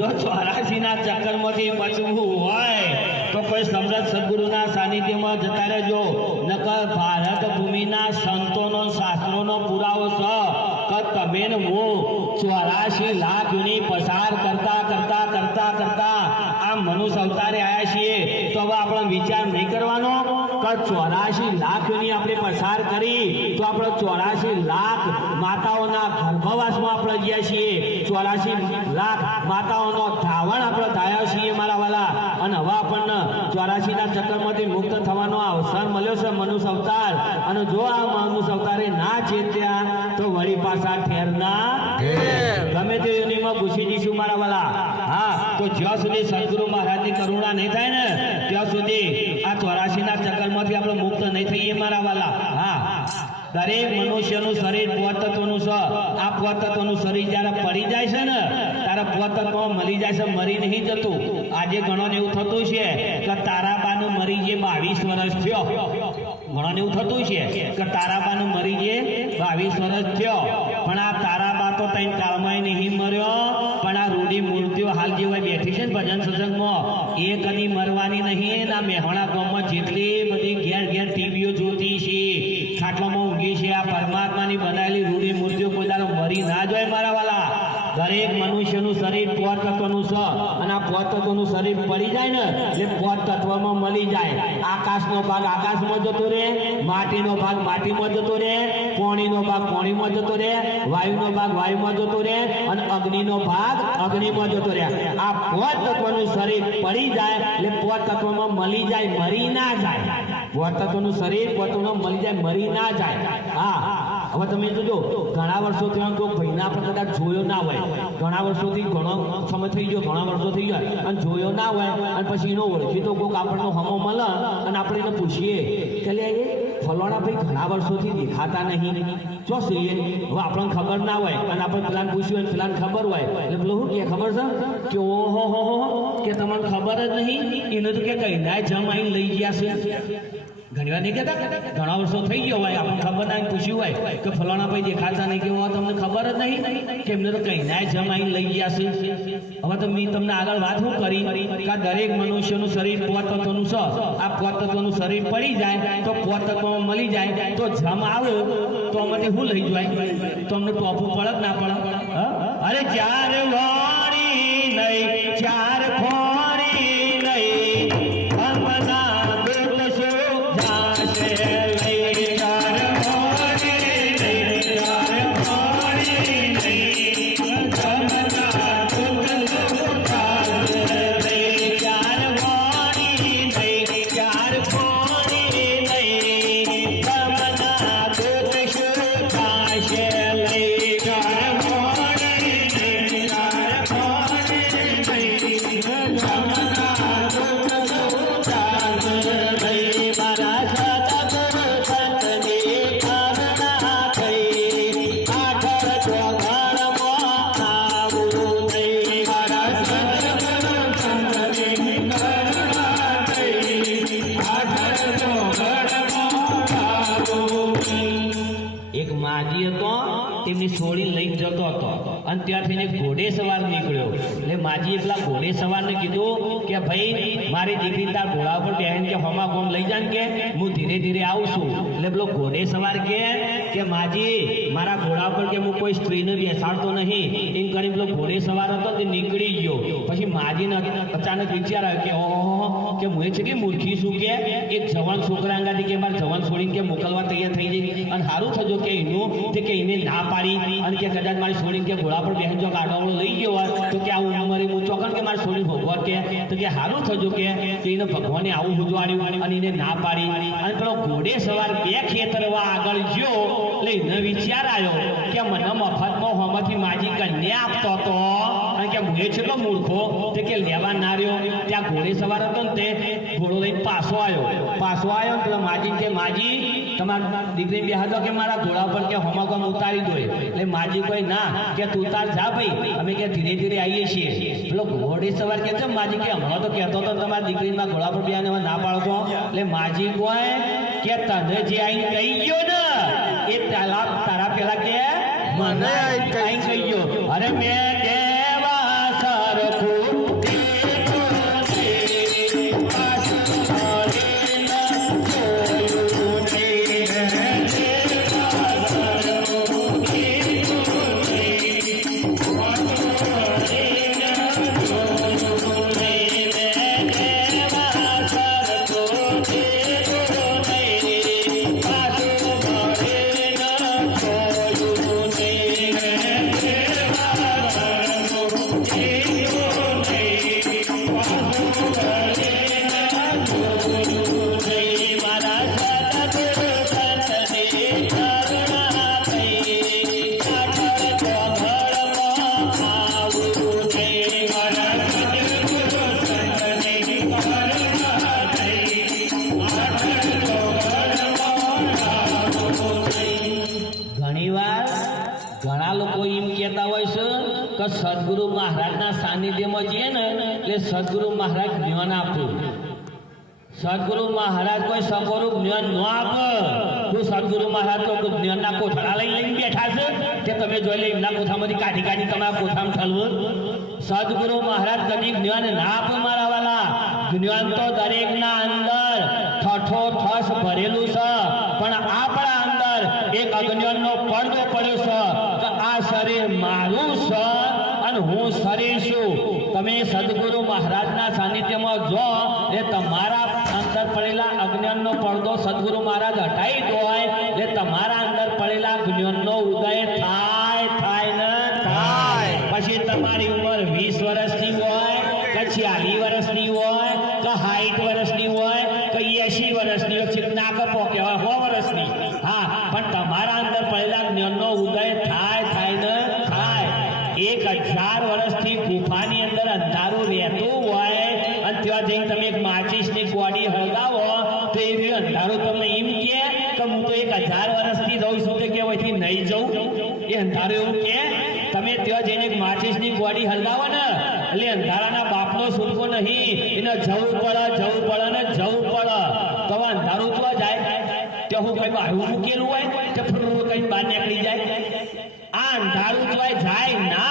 જો ચોરાશીના ચક્કરમાંથી બચવું હોય, તો કોઈ સમૃદ્ધ સદગુરુના સાનિધ્યમાં જતા રહેજો. નકર ભારત ભૂમિના સંતોનો, શાસ્ત્રોનો પુરાવો છ, કે તમે ને હું ચોરાશી લાખ પસાર કરતા કરતા કરતા કરતા આ મનુષ્ય અવતારે આવ્યા છીએ. તો હવે આપણે વિચાર નહીં કરવાનો? કે ચોરાશી લાખ યુની આપણે પસાર કરી તો આપણે ચોરાશી લાખ માતાઓના ગર્ભવાસમાં આપણે ગયા છીએ. ચોરાશી લાખ માતાઓનો ધાવણ આપણે થયા છીએ મારા વાલા. અને હવે આપણને ચોરાશીના ચક્કરમાંથી મુક્ત થવાનો અવસર મળ્યો છે મનુષ્ય અવતાર. અને જો આ મનુષ્ય અવતારે ના ચેત્યા તો વળી પાછા ઠેરના ગમે તે યોનિમાં ઘૂસી દઈશું મારા વાલા. તો જ્યાં સુધી સદગુરુ મહારાજની કરુણા નહીં થાય ને, ત્યાં સુધી આ ચોરાશીના ચક્કરમાંથી આપણે મુક્ત નહીં થઈએ મારા વાલા. હા. દરેક મનુષ્યનું શરીર પોતત્વનું છે આ પોતત્વનું શરીર જ્યારે પડી જાય છે ને, ત્યારે પોતત્વ મરી જાય છે, મરી નહીં જતું. આજે ઘણોને એવું થતું છે કે તારાબાનું મરી જે બાવીસ વર્ષ થયો. ઘણોને એવું થતું છે કે તારાબાનું મરી જે બાવીસ વર્ષ થયો. પણ આ તારાબા ભજન સત્સંગમાં એ અની મરવાની નહીં ના મેહોણા ગામમાં જેટલી જાય ને એટલે પોત તત્વમાં મળી જાય. આકાશનો ભાગ આકાશમાં જતો રહે, માટીનો ભાગ માટીમાં જતો રહે પોણીનો ભાગ પોણીમાં જતો રહે, વાયુનો ભાગ વાયુમાં જતો રહે, અને અગ્નિનો ભાગ અગ્નિમાં જતો રહે. આ પોત તત્વનું શરીર પડી જાય, એટલે પોત તત્વમાં મળી જાય, મરી ના જાય. પોત તત્વનું શરીર પોતનું મળી જાય, મરી ના જાય. હા હવે તમે જોજો, ઘણા વર્ષોથી આમ કોઈ ભાઈના આપણે કદાચ જોયો ના હોય. ઘણા વર્ષોથી ઘણો સમય થઈ ગયો, ઘણા વર્ષો થઈ ગયા. અને જોયો ના હોય, અને પછી એનો ઓળખીતો કોઈક આપણને હમો મળે અને આપણે એને પૂછીએ કે લે, એ ફલોણા ભાઈ ઘણા વર્ષોથી દેખાતા નહીં. જો છીએ હવે આપણને ખબર ના હોય અને આપણે પેલાને પૂછ્યું હોય પેલાને ખબર હોય. એટલે પેલું શું કે ખબર છે? કે ઓહો, હો હો કે તમને ખબર જ નહીં? એને તો કે કઈ ના જમ આવીને લઈ ગયા છે. ઘણી વર્ષો થઈ ગયો હોય, આપણને ખબર ના પૂછ્યું હોય કે ફલાણા ભાઈ દેખાતા નહીં કે હું તમને ખબર જ નહીં. કે એમને તો કઈ ના જમાઈને લઈ ગયા છે. હવે તો મેં તમને આગળ વાત શું કરી, કે દરેક મનુષ્યનું શરીર પોતત્વનું છે આ પોતત્વનું શરીર પડી જાય, તો પોતત્વમાં મળી જાય. તો જમ આવો, તો આમાંથી શું લઈ જાય તો અમને ટોપું પડે ના પડે. અરે ચાર વાળી નહીં ચાર દીકરી તાર ઘોડા ઉપર બેહીને કે હોમા કોણ લઈ જાય કે, હું ધીરે ધીરે આવું છું. એટલે પેલો ઘોડે સવાર કે કે માજી, મારા ઘોડા ઉપર કે હું કોઈ સ્ત્રીને બેસાડતો નહીં. એમ કરીને પેલો ઘોડે સવાર હતો તે નીકળી ગયો. પછી માજીને અચાનક વિચાર કે, ઓહો કે હું છે કે મૂર્ખી છું કે એક જવાન છોકરા અંગાથી કે મારે જવાન છોડીને કે મોકલવા તૈયાર થઈ જઈ. અને સારું થજો કે એનું, તે કે એને ના પાડી અને કે કદાચ મારી છોડીને કે ઘોડા પર બેસજો ગાડાવાળો લઈ ગયો હોય તો કે આવું ઉંમરે હું ચોકન કે મારી છોડી ભગવાન કે? તો કે સારું થજો કે એને ભગવાને આવું ઉજવાડ્યું અને એને ના પાડી. અને પેલો ઘોડે સવાર બે ખેતરવા આગળ ગયો, એટલે એને વિચાર આવ્યો કે મને મફતમાં હોમાંથી માજી કન્યા આપતો હતો અને કે મુએ છેલ્લો મૂર્ખો? તે કે લેવા ના રહ્યો. ત્યાં ઘોડે સવાર હતો ને તે ઘોડો લઈને પાછો આવ્યો પાછો આવ્યો ને માજી કે, માજી, તમારા દીકરી બેહાડો કે મારા ઘોડા પર કે હોમાકોમ ઉતારી દો એટલે માજી કોઈ ના, કે તું તાર જા ભાઈ, અમે કે ધીરે ધીરે આવીએ છીએ. પેલો ઘોડે સવાર કે છે માજી, કે હમણાં તો કહેતો હતો તમારા દીકરીના ઘોડા પર બેહાને ના પાડતો એટલે માજી કોઈ કે તને જે આઈને કહી ગયો ને, એ તારા તારા પેલા કે મને આઈને કહી ગયો. અરે મેં સદગુરુ મહારાજ કોઈ સકોરું જ્ઞાન ન આપે. હું સદગુરુ મહારાજ તો જ્ઞાનના કોથળા લઈ લઈને બેઠા છે. કે તમે જોઈ લે, એમના કોથામાંથી કાઢી કાઢી તમારા કોથામાં ઠલવો. સદગુરુ મહારાજ કદી જ્ઞાન ના આપે મારા વાલા. જ્ઞાન તો દરેકના અંદર ઠઠો ઠસ ભરેલું છે. પણ આપણા અંદર એક અજ્ઞાનનો પડદો પડ્યો છે કે આ શરીર મારું છે અને હું શરીર છું. તમે સદગુરુ મહારાજના સાનિધ્યમાં જો, એ તમારા અંદર પડેલા અજ્ઞાનનો પડદો સદગુરુ મહારાજ હટાવી દો એટલે તમારા અંદર પડેલા જ્ઞાનનો ઉદય થાય થાય ને થાય. પછી તમારી ઉંમર વીસ વર્ષની હોય, કે છ્યાલીસ વર્ષની હોય, કે સાઠ વર્ષની હોય, કે એસી વર્ષની હોય છેક નાક પોકે હોય સો વર્ષની. હા, પણ તમારા અંદર પડેલા જ્ઞાનનો ઉદય થાય થાય ને થાય. એક હજાર વર્ષથી ગુફાની અંદર અંધારું રહેતું હોય, અને ત્યાં જઈને તમે એક માચીસની ગોળી હળગાવો તો એ બી અંધારું તમને એમ કહે કે હું તો એક હજાર વર્ષથી રહું છું તો કે અહીંથી નહીં જવું એ અંધારું એવું કે તમે ત્યાં જઈને એક માચીસની ગોળી હળગાવો ને એટલે અંધારાના બાપનો છૂટકો નહીં એને જવું પડે જવું પડે ને જવું પડે તો હવે અંધારું તો જાય ત્યાં હું કઈ બહાર મૂકેલું હોય કે ફરું કઈ બહાર નીકળી જાય આ અંધારું જોય જાય ના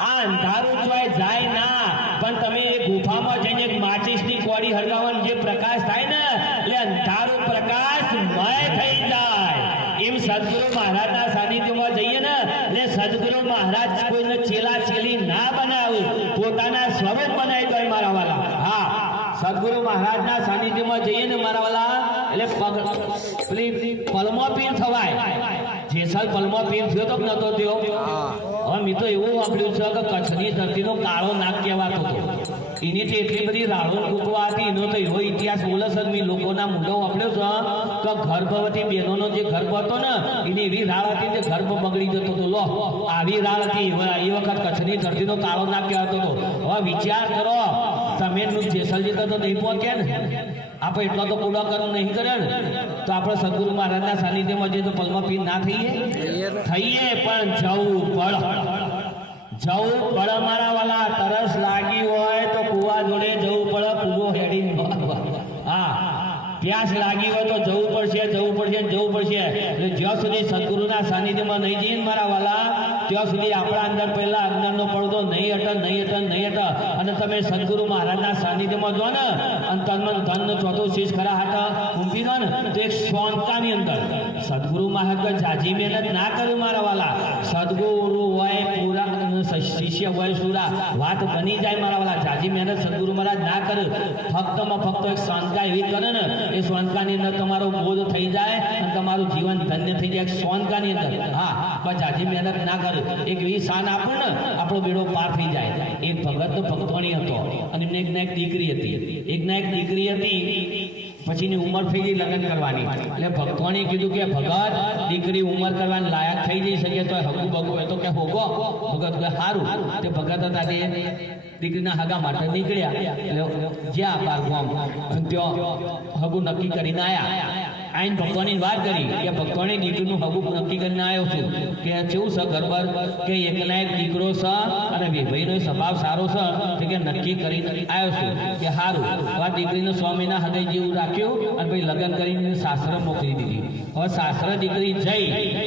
આ અંધારું જોય જાય ના પણ તમે એ ગુફામાં જઈને એક માચીસની કોડી હળગાવવાનો જે પ્રકાશ થાય ને એટલે અંધારું પ્રકાશમય થઈ જાય એમ સદગુરુ મહારાજના સાનિધ્યમાં જઈએ ને એટલે સદગુરુ મહારાજ કોઈને ચેલા ચેલી ના બનાવું પોતાના સ્વરૂપ બનાવી દો મારા વાલા હા સદગુરુ મહારાજના સાનિધ્યમાં જઈએ ને મારા વાલા, એટલે પલમો પીર થવાય. જેસલ પલમો પીર થયો તો નતો થયો. હવે મેં તો એવું વાપર્યું છે કે કચ્છની ધરતીનો કાળો નાક કહેવાતો હતો. એની તો એટલી બધી રાળો કૂકવા હતી, એનો તો એવો ઇતિહાસ બોલે છે મેં લોકોના મુંડો વાપર્યો છે કે ગર્ભવતી બહેનોનો જે ગર્ભ હતો ને, એની એવી રાળ હતી કે ગર્ભ બગડી જતો હતો. લો, આવી રાળ હતી. એ વખત કચ્છની ધરતીનો કાળો નાક કહેવાતો હતો. હવે વિચાર કરો તમે જેસલજી તો નહીં પહોંચ્યા ને આપણે એટલો તો પૂરા કરો નહીં કર્યો ને. તો આપણે સદગુરુ મહારાજના સાનિધ્યમાં જઈએ તો પલમાં પીર ના થઈએ? થઈએ, પણ જવું પડ જવું પડે મારા વાલા. તરસ લાગી હોય તો કુવા જોડે જવું પડે કુવો હેડી હા. પ્યાસ લાગી હોય તો જવું પડશે જવું પડશે જવું પડશે. જ્યાં સુધી સદગુરુના સાનિધ્યમાં નહીં જઈએ મારા વાલા ત્યાં સુધી આપણા અંદર પહેલા અંદરનો પડદો નહીં હટ નહીં હટ નહીં હટ, અને તમે સદગુરુ મહારાજના સાનિધ્યમાં જો ને, અને તન મન ધન ચોથું શીશ ખરા હાથ ઊંઘી દો ને, તો એક શ્વાંતાની અંદર સદગુરુ મહારાજ જાજી મહેનત ના કર્યું મારા વાલા. સદગુરુ હોય પૂરા શિષ્ય હોય સુરા, વાત બની જાય મારા વાલા. જાજી મહેનત સદગુરુ મહારાજ ના કરે. ફક્તમાં ફક્ત એક સ્વાંકા એવી કરે ને, એ સ્વાંકાની અંદર તમારો બોધ થઈ જાય, અને તમારું જીવન ધન્ય થઈ જાય સ્વાંકાની અંદર. હા. પણ જાજી મહેનત ના કરે. એક વી સાન આપો ને, આપણો બેડો પાર થઈ જાય. એક ભગત ભક્તોણી હતો અને એમને એક ના એક દીકરી હતી. એક ના એક દીકરી હતી, પછીની ઉંમર થઈ ગઈ લગ્ન કરવાની. એટલે ભગવાને કીધું કે, ભગત, દીકરી ઉંમર કરવાની લાયક થઈ જઈ શકે તો હગુ બગું. એ તો કે, હોગો, ભગત કે સારું તે ભગત હતા તે દીકરીના હગા માટે નીકળ્યા. એટલે જ્યાં બાર ગામ ત્યાં હગુ નક્કી કરીને આયા. આઈન ભગવાનની વાત કરી કે ભગવાને દીકરીનું હગું નક્કી કરીને આવ્યો છું. કે કેવું છે ગરબર કે એકલા એક દીકરો છે અને ભાઈનો સ્વભાવ સારો છે? તો કે નક્કી કરીને આવ્યો છું. કે સારું આ દીકરીને સો મહિના હૃદય જેવું રાખ્યું અને પછી લગ્ન કરીને સાસરે મોકલી દીધી. હવે સાસરે દીકરી જઈ,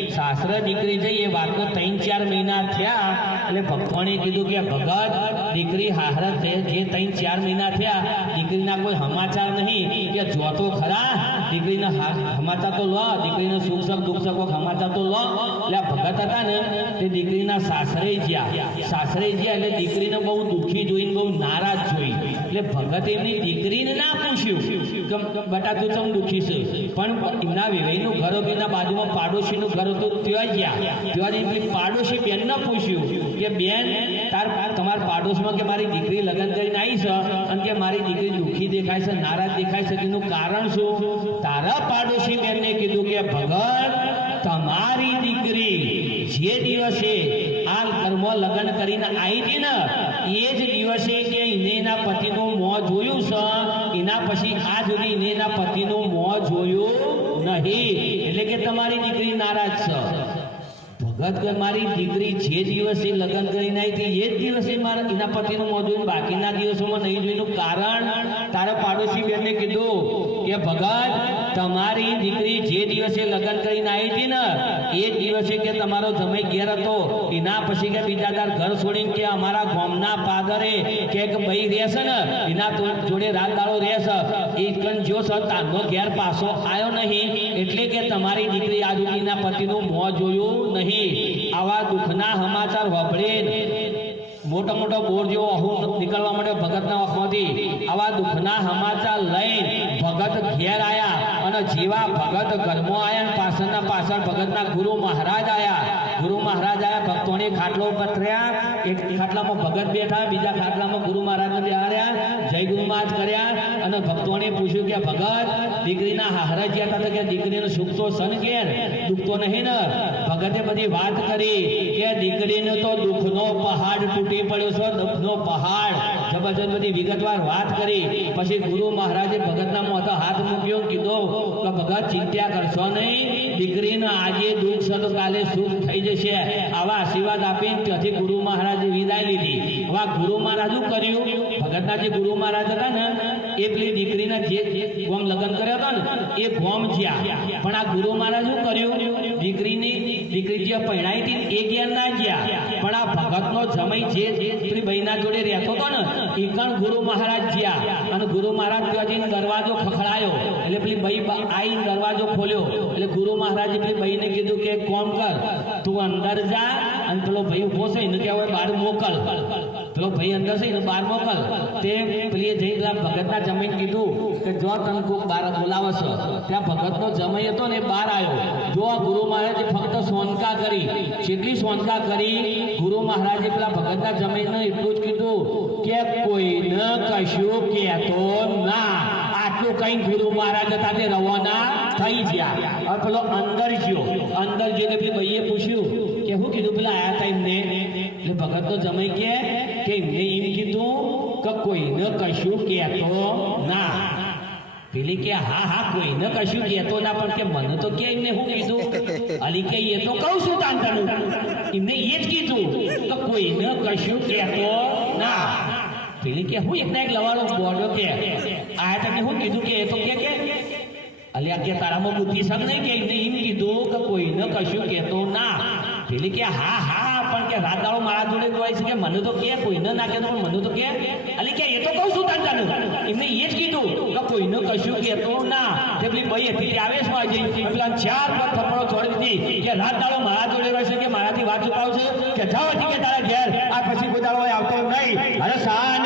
સાસરે દીકરી જઈ એ વાતનો ત્રણ ચાર મહિના થયા એટલે ભગવાને કીધું કે, ભગત, દીકરી હારત જે ત્રણ ચાર મહિના થયા, દીકરીના કોઈ સમાચાર નહીં. કે જોતો ખરા? દીકરીના હમાતા તો લો, દીકરીને સુખ સખ દુઃખ સખ હમાતા તો લો. એટલે ભગત હતા ને, તે દીકરીના સાસરે ગયા સાસરે ગયા એટલે દીકરીને બહુ દુઃખી જોઈને બહુ નારાજ જોઈ. એટલે ભગત એમની દીકરીને ના પૂછ્યું કે, બટા, તું ચમ દુઃખી છે? પણ એમના વિવેકનું ઘર હતું એના બાજુમાં પાડોશીનું ઘર હતું, ત્યાં ગયા ત્યાં એમની પાડોશી બેનને પૂછ્યું કે, બેન, તાર, તમારા પાડોશમાં કે મારી દીકરી લગ્ન કરીને આવી છે અને કે મારી દીકરી દુઃખી દેખાય છે, નારાજ દેખાય છે, તેનું કારણ શું? તારા પાડોશી બેનને કીધું કે, ભગત, તમારી દીકરી જે દિવસે આ કર્મ લગ્ન કરીને આવી હતી ને, એ જ દિવસે કે એને પતિનું મોં જોયું છે એના પછી આ સુધી એના પતિનું મોં જોયું નહીં. એટલે કે તમારી દીકરી નારાજ છે ભગત કે મારી દીકરી જે દિવસે લગ્ન કરીને આવી હતી, એ જ દિવસે મારા એના પતિનું મોં જોયું બાકીના દિવસોમાં નહીં જોયું કારણ તારા પાડોશી બેનને કીધું કે, ભગત તમારી દીકરી જે દિવસે લગ્ન કરીને આવી હતી ને, એ દિવસે કે તમારો જમાઈ ઘેર હતો. એના પછી કે બીજા તાર ઘર છોડીને કે અમારા ગામના પાદરે કે ભાઈ રહેશે ને, એના જોડે રાત દાડો રહેશે. એ કણ જો છે તારનો ઘેર પાછો આવ્યો નહીં, એટલે કે તમારી દીકરી આજુબીના પતિનું મોં જોયું નહીં. આવા દુઃખના સમાચાર વાપરે મોટો મોટો બોર જેવો અહુમ નીકળવા માટે ભગતના વખમાંથી આવા દુઃખના સમાચાર લઈ ભગત ઘેર આયા. અને જેવા ભગત ઘરમાં ને પાછળના પાછળ ભગતના ગુરુ મહારાજ આયા. ગુરુ મહારાજ આયા, ભક્તોને ખાટલો પથર્યા. એક ખાટલામાં ભગત બેઠા, બીજા ખાટલામાં ગુરુ મહારાજને બેહાડ્યા. જય ગુરુ મહારાજ કર્યા અને ભક્તોને પૂછ્યું કે, ભગત, દીકરીના હારા ગયા હતા કે દીકરીનો સુખ તો સન ઘેર દુખતો નહીં ને? ભગતે બધી વાત કરી કે દીકરીને તો દુઃખનો પહાડ તૂટી પડ્યો છે, દુઃખનો પહાડ. જબરજસ્ત બધી વિગતવાર વાત કરી. પછી ગુરુ મહારાજે ભગતના મોઢે હાથ મૂક્યો કીધો કે ભગત ચિંતા કરશો નહીં, દીકરીને આજે દુઃખ છે તો કાલે સુખ થઈ જશે. આવા આશીર્વાદ આપીને ત્યાંથી ગુરુ મહારાજે વિદાય લીધી. હવે ગુરુ મહારાજ કર્યું? ભગતના જે ગુરુ મહારાજ હતા ને એ પેલી દીકરીના જે ગોમ લગ્ન કર્યો હતો ને, એ ગોમ જ્યાં. પણ આ ગુરુ મહારાજ શું કર્યું? દીકરીની દીકરી જે પરણાઈ હતી એ ઘેર ના ગયા. પણ આ ભગતનો જમય જે પેલી બહેના જોડે રહેતો હતો ને, એ કણ ગુરુ મહારાજ ગયા અને ગુરુ મહારાજ ત્યાં જઈને દરવાજો ખખડાયો. એટલે પેલી બઈ આઈ દરવાજો ખોલ્યો. એટલે ગુરુ મહારાજે પેલી બઈને કીધું કે કોમ કર? તું અંદર જા અને પેલો ભાઈ ઊભો છે. એને કે હવે બહાર મોકલ. પેલો ભાઈ અંદર છે, એને બહાર મોકલ. તે પેલી જઈ પેલા ભગતના જમીન કીધું કે જો તને કોઈક બહાર બોલાવે છે, ત્યાં ભગતનો જમાઈ હતો ને બહાર આવ્યો. જો ગુરુ મહારાજે ફક્ત સોનકા કરી, જેટલી સોનકા કરી, ગુરુ મહારાજે પેલા ભગતના જમીનને એટલું જ કીધું કે કોઈને કશું કહેતો ના. આટલું કઈ ગુરુ મહારાજ હતા તે રવાના થઈ ગયા. હવે પેલો અંદર ગયો. અંદર જઈને પેલી ભાઈએ પૂછ્યું કે શું કીધું પેલા આયા હતા એમને? એટલે ભગત તો જમાઈ કે એમને એમ કીધું કે કોઈને કશું કહેતો ના. પેલી કે, હા હા કોઈને કશું કહેતો ના, પણ કે મને તો કે એમને હું કીધું? અલી કે, એ તો કહું છું તાંતાનું. એમને એ જ કીધું કે કોઈને કશું કહેતો ના. પેલી કે, હું એકના એક લવાનો બોર્ડો કે આ કે શું કીધું કે, એ તો કે કે. અલ્યા કે, તારામાં બુદ્ધિ સમ નહીં કે? એમને એમ કીધું કે કોઈને કશું કહેતો ના. પેલી કે, હા હા પણ કે રાત મારા જોડે જ હોય છે કે મને તો કે, કોઈને ના કહેતો પણ મને તો કે. એટલે કે એ તો કહું છું તાંતાનું એમને એ જ કીધું કે કોઈને કશું કહેતો ના. તે પેલી ભાઈ હતી આવેશમાં જઈ પેલા ચાર પર થપ્પડો છોડી દીધી કે રાત દાડો મારા જોડે રહે છે કે મારાથી વાત છુપાવશે? કે જાઓ કે તારા ઘેર? આ પછી કોઈ દાડો આવતો નહીં. અરે શાન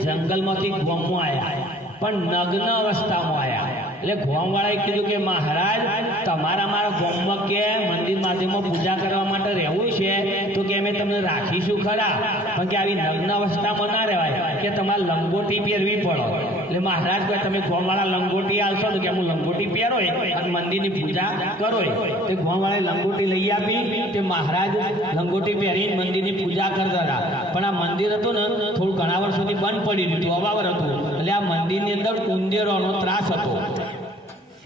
જંગલમાંથી ગોમમાં આવ્યા પણ નગ્ન અવસ્થામાં આવ્યા એટલે ગોમવાળાએ કીધું કે, મહારાજ, તમારા મારા ગોમમાં કે મંદિર માધ્યમમાં પૂજા કરવા માટે રહેવું છે, તો કે અમે તમને રાખીશું ખરા. પણ કે આવી નગ્ન અવસ્થામાં ના રહેવાય, કે તમારે લંગોટી પહેરવી પડો. એટલે મહારાજ કહે, તમે ગોમવાળા લંગોટી આવશો તો કે હું લંગોટી પહેરો અને મંદિરની પૂજા કરો તે ગોમવાળાએ લંગોટી લઈ આપી, તે મહારાજ લંગોટી પહેરીને મંદિરની પૂજા કરતા હતા. પણ આ મંદિર હતું ને, થોડું ઘણા વર્ષોથી બંધ પડી રહ્યું હતું, અવાવર હતું. એટલે આ મંદિરની અંદર ઉંદેરોનો ત્રાસ હતો.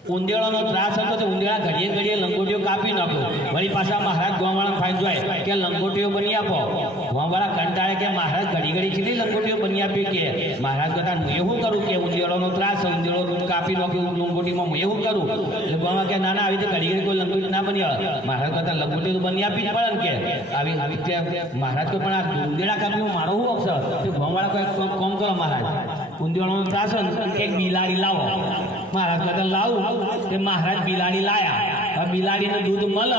ઉંદેડાનો ત્રાસ હતો તે ઉંદેળા ઘડીએ ઘડીએ લંગોટીઓ કાપી નાખો. વળી પાછા મહારાજ ગોવાળા ફાઈન જાય કે લંગોટીઓ બની આપો. ગોવાળા કંટાળે કે મહારાજ ઘડી ઘડી છે લંગોટીઓ બની આપી કે? મહારાજ કહેતા, હું એવું કરું કે ઉંદેડોનો ત્રાસ ઉંદેળો કાપી નાખ્યો લંગોટીમાં હું એવું કરું. ભણવા કે, ના ના, આવી રીતે ઘડી ઘડી કોઈ લંગોટી ના બની આવે. મહારાજ કહેતા લંગોટી તો બની આપી જ પડે ને કે? આવી આવી રીતે મહારાજ કોઈ પણ આ ઉંદેળા કાપી મારો શું અક્ષર. તે ભણવાળા કોઈ કોમ કરો મહારાજ, ઉંદેડોનો ત્રાસ એક બિલાડી લાવો. મહારાજ કહેતા લાવું તે મહારાજ બિલાડી લાયા. બિલાડીનું દૂધ મળ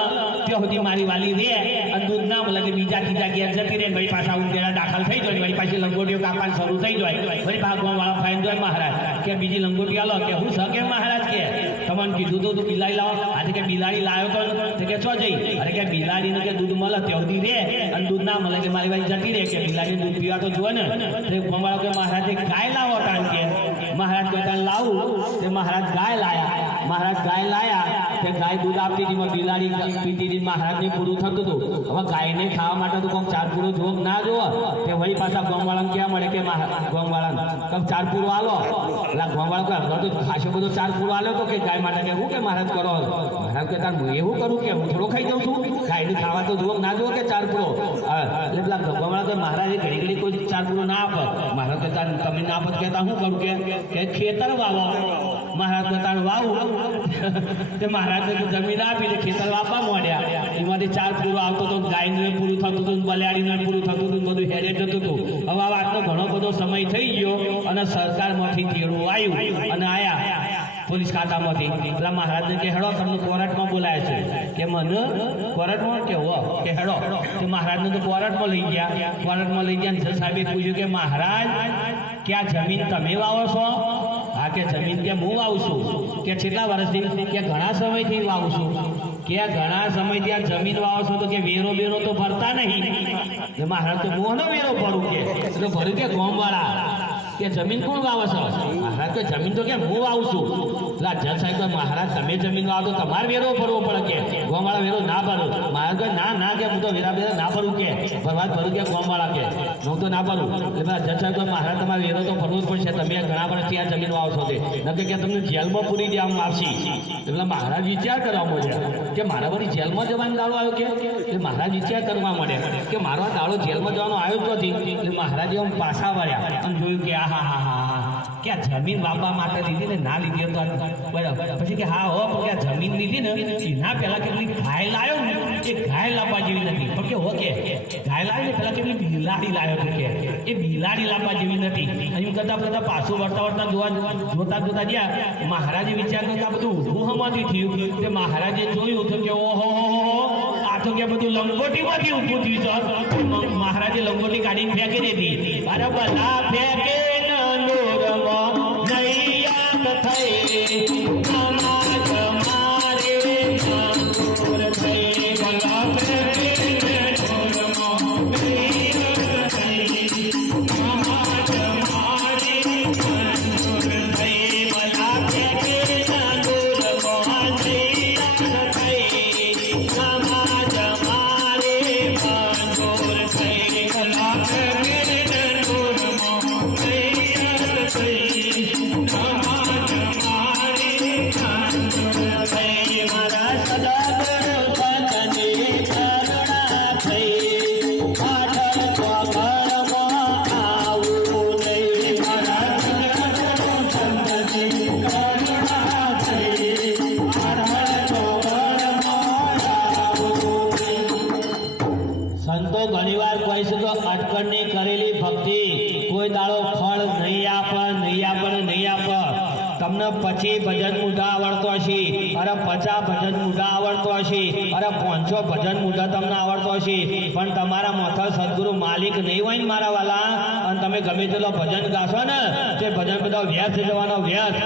ત્યાં સુધી મારી વાલી રે અને દૂધ ના મળે કે બીજા ત્રીજા ઘેર જતી રહે ભાઈ પાછા ઉંદેડા દાખલ થઈ જાય વળી પાછી લંગોટીઓ કાપવાનું શરૂ થઈ જાય. વળી ભાગવા વાળા ફાઈન જાય મહારાજ, કે બીજી લંગોટી આલો, કે હું સકે મહારાજ કે? તમને કીધું તો તું બિલાડી લાવો. આજે કે બિલાડી લાવ્યો તો કે છો જઈ? અરે કે બિલાડીને કે દૂધ મળે ત્યાં રે. અને દૂધ ના મળે કે મારી ભાઈ જતી રહે કે બિલાડી દૂધ પીવા તો જુએ ને. ગામવાળો કે મહારાજ ગાય લાવો કારણ કે મહારાજ કહેતા લાવું. તે મહારાજ ગાય લાયા. મહારાજ ગાય લાયા. તે ગાય દૂધ આપતી હતી બિલાડી પીતી હતી, મહારાજને પૂરું થતું હતું. હવે ગાયને ખાવા માટે તો કોમ ચાર પૂરો જોવો ના જોવો? તે વળી પાછા ગોમવાળાને ક્યાં મળે કે ગોમવાળા કમ ચાર પૂરો આલો. એટલે ગોમવાળા કે હમણાં તો ખાસો બધો ચાર પૂરો આલ્યો તો કે ગાય માટે કે હું કે મહારાજ કરો મહારાજ કે તાર હું એવું કરું કે હું થોડો ખાઈ જાઉં છું? ગાયને ખાવા તો જુઓ ના જોવો કે ચાર પૂરો? એટલે પેલા ગોમવાળા કે મહારાજે ઘડી ઘડી કોઈ ચાર પૂરો ના આપત મહારાજ કે તાર તમે ના આપત કહેતા હું કરું કે? કે ખેતર વાવો. મહારાજ પોતાનું વાવું. તે મહારાજને જમીન આપી એટલે ખેતર વાપવા માંડ્યા. એમાંથી ચાર પૂરું આવતો હતો ગાયનું પૂરું થતું હતું બલિયાળીને પૂરું થતું હતું બધું હેરે જતું હતું. હવે આ વાતનો ઘણો બધો સમય થઈ ગયો અને સરકારમાંથી તેડું આવ્યું અને આયા પોલીસ ખાતામાંથી. પેલા મહારાજને કે, હેડો, તમને કોર્ટમાં બોલાય છે. કે, મને કોર્ટમાં કે હો કે, હેડો. તો મહારાજને તો કોર્ટમાં લઈ ગયા. કોર્ટમાં લઈ ગયા સાહેબે પૂછ્યું કે, મહારાજ કે આ જમીન તમે વાવો છો? હા કે જમીન કે હું વાવું છું, કે કેટલા વર્ષથી, કે ઘણા સમયથી વાવું છું, કે ઘણા સમયથી આ જમીન વાવો તો કે વેરો બેરો તો ભરતા નહીં. એમાં હાલ તો હું વેરો ભરું કે. એટલે ભર્યું કે ગોમવાળા. કે જમીન કોણ વાવશો છે? મહારાજ કે જમીન તો કે હું વાવું છું. એટલે જજ સાહેબ મહારાજ, તમે જમીન લો તો તમારે વેરો ભરવો પડે કે? ગોમાળા વેરો ના ભરો. મહારાજ ના ના કે, હું તો વેરા બેરા ના ભરું કે? ભરવા ભરું કે ગોમાળા કે? હું તો ના ભરું. એટલે જજ સાહેબ મહારાજ, તમારે વેરો તો ભરવો જ પડશે. તમે ઘણા વર્ષથી આ જમીન વાવો છો તે નથી કે તમને જેલમાં પૂરી દેવામાં આવશે એટલે મહારાજ વિચાર કરવા માંડ્યા કે, મારા વળી જેલમાં જવાનો દાડો આવ્યો કે? એટલે મહારાજ વિચાર કરવા મળે કે, મારો દાડો જેલમાં જવાનો આવ્યો જ નથી. એટલે મહારાજે આમ પાછા વળ્યા અને જોયું કે આ હા હા હા કે આ જમીન વાવવા માટે લીધી ને ના લીધી તો બરાબર. પછી કે હા, હો કે આ જમીન લીધી ને, એના પહેલા કેટલી ગાય લાવ્યો ને, એ ગાય લાવવા જેવી નથી. પણ કે હો કે ગાય લાવી ને પહેલા કેટલી બિલાડી લાવ્યો છે કે, એ બિલાડી લાવવા જેવી નથી. એમ કરતા કરતા પાછું વળતા વળતા જોવા જોતા જોતા ગયા. મહારાજે વિચાર કર્યો બધું ઊભું હમાથી થયું. તે મહારાજે જોયું તો કે, ઓહો આ તો કે બધું લંગોટીમાંથી ઊભું થયું છે. મહારાજે લંગોટી કાઢી ફેંકી દીધી. બરાબર બધા ફેંકે ಕೈ અરે ભજન મુઢા તમને આવડતો હશે. પણ તમારા માથા સદગુરુ માલિક નહીં હોય ને મારા વાલા. અને તમે ગમે તેટલો ભજન ગાશો ને, તે ભજન બધા વ્યર્થ જવાનો વ્યર્થ.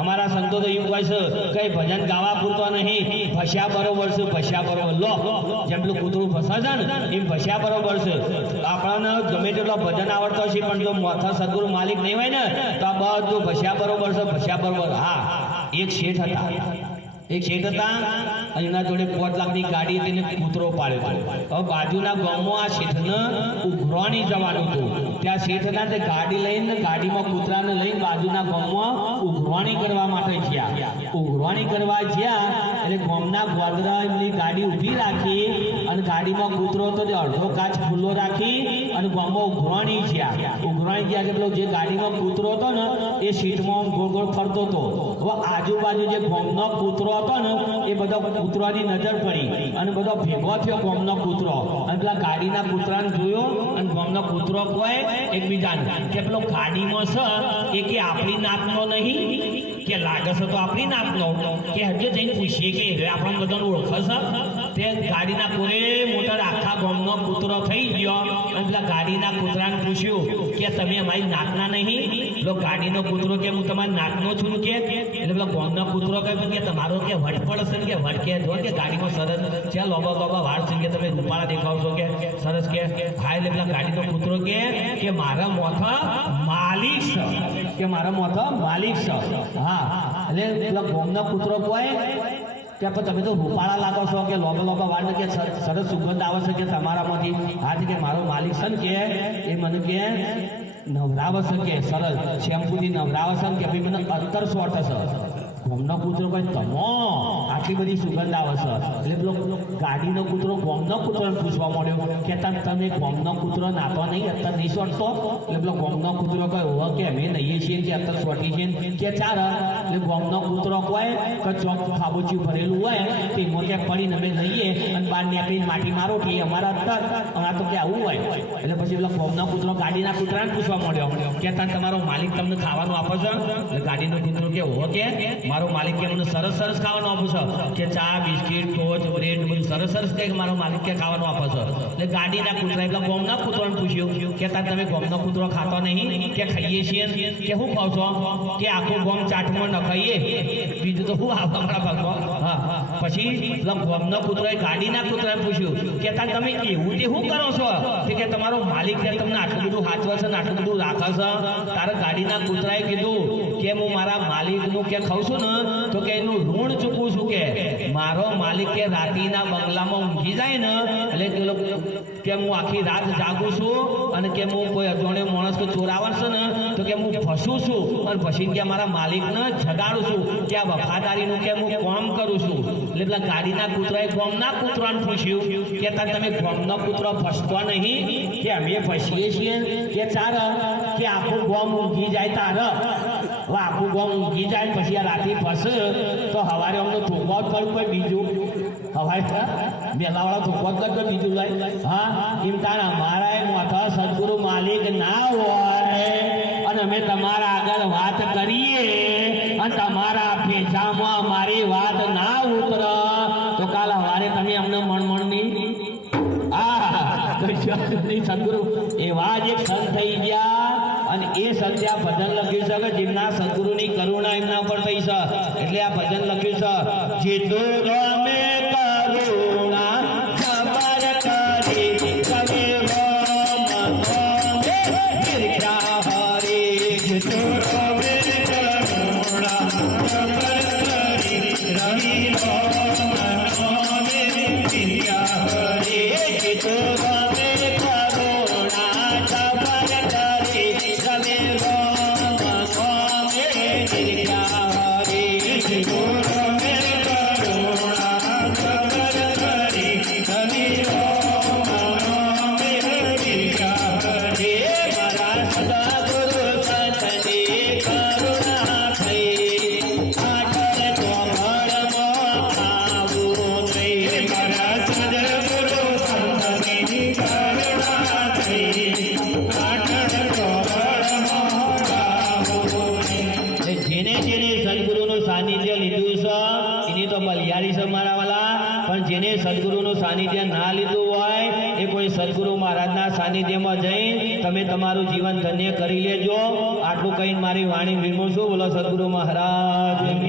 અમારા સંતો તો એવું કહે છે, કઈ ભજન ગાવા પૂરતો નહીં. ફસ્યા બરોબર છે ફસ્યા બરોબર લો, જેમ પેલું કૂતરું ફસાય છે ને, એમ ફસ્યા બરોબર છે આપણને ગમે તેટલો ભજન આવડતો હશે, પણ જો માથા સદગુરુ માલિક નહીં હોય ને, તો આ બધું ફસ્યા બરોબર છે ફસ્યા બરોબર હા, એક શેઠ હતા. એક શેઠ હતા એના જોડે પાંચ લાખની ગાડી તેને કૂતરો પાડ્યો હવે બાજુના ગામમાં આ શેઠને ઉઘરાણી જવાનું હતું. ત્યાં શેઠના તે ગાડી લઈને ગાડીમાં કૂતરાને લઈને બાજુના ગામમાં ઉઘરાણી કરવા માટે ગયા. ઉઘરાણી કરવા જ્યાં, એટલે ગોમના ગોદરા એમની ગાડી ઊભી રાખી અને ગાડીમાં કૂતરો તે અડધો કાચ ખુલ્લો રાખી અને ગોમમાં ઉઘરાણી જ્યાં. ઉઘરાણી ગયા કે પેલો જે ગાડીમાં કૂતરો હતો ને, એ સીટમાં ગોળ ગોળ ફરતો હતો. હવે આજુબાજુ જે ગોમનો કૂતરો હતો ને, એ બધો કૂતરાની નજર પડી અને બધો ભેગો થયો ગોમનો કૂતરો. અને પેલા ગાડીના કૂતરાને જોયો અને ગોમનો કૂતરો કોઈ એકબીજાને કે પેલો ગાડીમાં છે એ કે આપણી નાતનો નહીં કે લાગે છે તો આપણી નાતનો. કે હજુ જઈને પૂછીએ કે આપણને બધાને ઓળખે છે? તે ગાડીના કોરે મોટર આખા ગામનો કૂતરો થઈ ગયો. અને પેલા ગાડીના કૂતરાને પૂછ્યું કે, તમે અમારી નાતના નહીં? પેલો ગાડીનો કૂતરો કે, હું તમારા નાતનો છું. કે, એટલે પેલો ગામનો કૂતરો કહે કે તમારો કે વટપડ ને કે વટકે જો કે ગાડીમાં સરસ છે, લોબા લોબા વાળ છે કે તમે રૂપાળા દેખાવશો કે, સરસ કે. હા, એટલે પેલા ગાડીનો કૂતરો કે કે મારા મોથા માલિક છે. કે, મારા મોથા માલિક છે. હા, એટલે પેલા ગામનો કૂતરો કોઈ કે પણ તમે તો રૂપાળા લાગો છો કે લોકો લોકો વાળ કે સરસ સુગંધ આવે છે કે તમારામાંથી? હાથ કે મારો માલિક છે ને કે, એ મને કે નવરાવશે કે, સરસ, શેમ્પુથી નવરાવશે કે, ભાઈ મને અત્તર શોર્ટ હશે ઘૂમનો કૂતરો ભાઈ, તમો. આટલી બધી સુગંધ આવશે એટલે પેલો ગાડીનો કૂતરો ગોમનો કૂતરોને પૂછવા મળ્યો કે તમ ગોમનો કૂતરો નાતો નહીં અત્યારે નહીં સોટતો? એટલે પેલો ગોમનો કૂતરો કહે હોવે કે અમે નહીએ છીએ કે અત્યારે સોટી છીએ કે ચાર, એટલે ગોમનો કૂતરો કોઈ કે ચોક ખાબોચી ભરેલું હોય તે મોટે પડીને અમે લઈએ અને બહાર નીકળીને માટી મારો કે અમારા અત્તર. અમારા તો કે આવું હોય. એટલે પછી પેલો ગોમનો કૂતરો ગાડીના કૂતરાને પૂછવા મળ્યો કે ત્યાં તમારો માલિક તમને ખાવાનું આપે છે? એટલે ગાડીનો કૂતરો કે હો કે મારો માલિક કે મને સરસ સરસ ખાવાનું આપે છે? કે ચા, બિસ્કિટ ટોચ બ્રેડ, બધું સરસ સરસ કંઈક મારો માલિક કે ખાવાનું આપો છો. એટલે ગાડીના કૂતરા, એટલે ગોમના કૂતરાને પૂછ્યું કે, તાર તમે ગોમનો કૂતરો ખાતો નહીં? કે ખાઈએ છીએ? કે શું ખાવ છો, કે આખું ગોમ ચાટમાં ન ખાઈએ બીજું તો હું આવે ભગવાન હા હા. પછી ગોમનો કૂતરોએ ગાડીના કૂતરાને પૂછ્યું કે તાર તમે એવું તે શું કરો છો? કે તમારો માલિક કે તમને આટલું બધું સાચવે છે આટલું બધું રાખે છે. તારા ગાડીના કૂતરાએ કીધું કે હું મારા માલિકનું કે ખાઉં છું ને, તો કે એનું ઋણ ચૂકવું છું કે. મારો માલિક કે રાતીના બંગલામાં ઊંઘી જાય ને, એટલે કે હું આખી રાત જાગું છું અને કે હું કોઈ અજાણ્યો માણસ કે ચોરાવે છે ને તો કે હું ફસું છું અને ફસીને કે મારા માલિકને જગાડું છું કે આ વફાદારીનું કે હું કોમ કરું છું. એટલે પેલા ગાડીના કૂતરાએ ગોમના કૂતરાને પૂછ્યું કે તમે ગોમનો કૂતરો ફસતો નહીં. કે અમે ફસીએ છીએ. કે ચાર, કે આખું ગોમ ઊંઘી જાય તાર. આખું ગોમ ઊંઘી જાય પછી આ રાતે ફસે, તો હવારે અમને ઠોકવા પડ્યું કોઈ બીજું. હવારે મેલાવાળા ઠોકવા કરતો બીજું લાય. હા, એમ તારા અમારા એ મોટા સદગુરુ માલિક ના હોય. કરીએ અને તમારા ફેંચામાં મારી વાત ના ઉતર. તો કાલ હવારે તમે અમને મણમણની આ સદગુરુ એવા જે એક થઈ ગયા. અને એ સંધ્યા ભજન લખ્યું છે કે જેમના સદગુરુની કરુણા એમના પર થઈ છે. એટલે આ ભજન લખ્યું છે જેતો